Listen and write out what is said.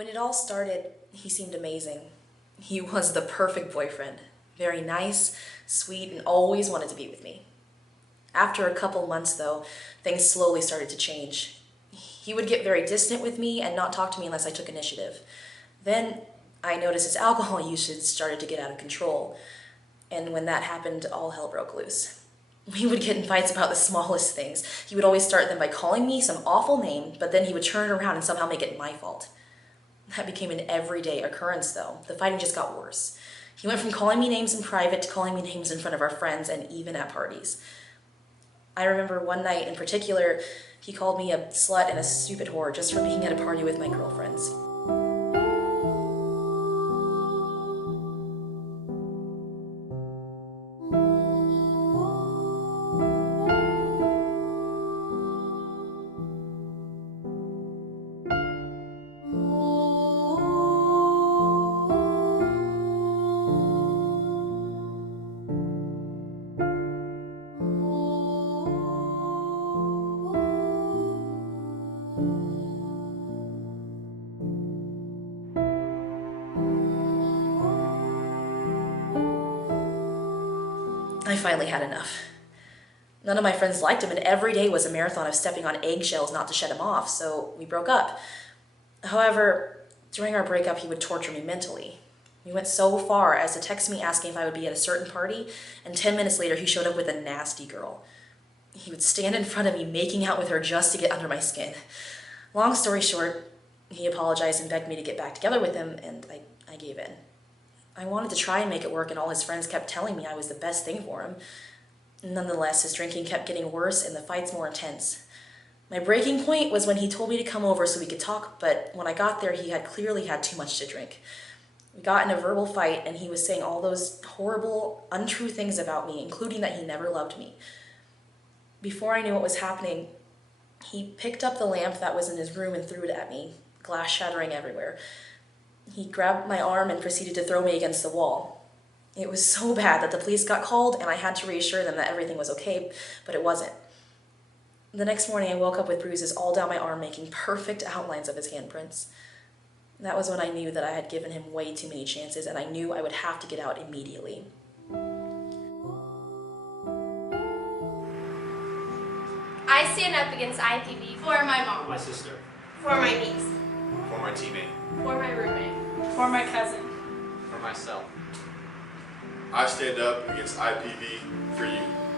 When it all started, he seemed amazing. He was the perfect boyfriend. Very nice, sweet, and always wanted to be with me. After a couple months, though, things slowly started to change. He would get very distant with me and not talk to me unless I took initiative. Then I noticed his alcohol usage started to get out of control. And when that happened, all hell broke loose. We would get in fights about the smallest things. He would always start them by calling me some awful name, but then he would turn it around and somehow make it my fault. That became an everyday occurrence, though. The fighting just got worse. He went from calling me names in private to calling me names in front of our friends and even at parties. I remember one night in particular, he called me a slut and a stupid whore just for being at a party with my girlfriends. I finally had enough. None of my friends liked him, and every day was a marathon of stepping on eggshells not to shut him off, so we broke up. However, during our breakup, he would torture me mentally. We went so far as to text me asking if I would be at a certain party, and 10 minutes later, he showed up with a nasty girl. He would stand in front of me making out with her just to get under my skin. Long story short, he apologized and begged me to get back together with him, and I gave in. I wanted to try and make it work, and all his friends kept telling me I was the best thing for him. Nonetheless, his drinking kept getting worse and the fights more intense. My breaking point was when he told me to come over so we could talk, but when I got there, he had clearly had too much to drink. We got in a verbal fight, and he was saying all those horrible, untrue things about me, including that he never loved me. Before I knew what was happening, he picked up the lamp that was in his room and threw it at me, glass shattering everywhere. He grabbed my arm and proceeded to throw me against the wall. It was so bad that the police got called, and I had to reassure them that everything was okay, but it wasn't. The next morning, I woke up with bruises all down my arm, making perfect outlines of his handprints. That was when I knew that I had given him way too many chances, and I knew I would have to get out immediately. I stand up against IPV for my mom, My sister. for my niece, For my teammate. for my roommate, For my cousin. For myself. I stand up against IPV for you.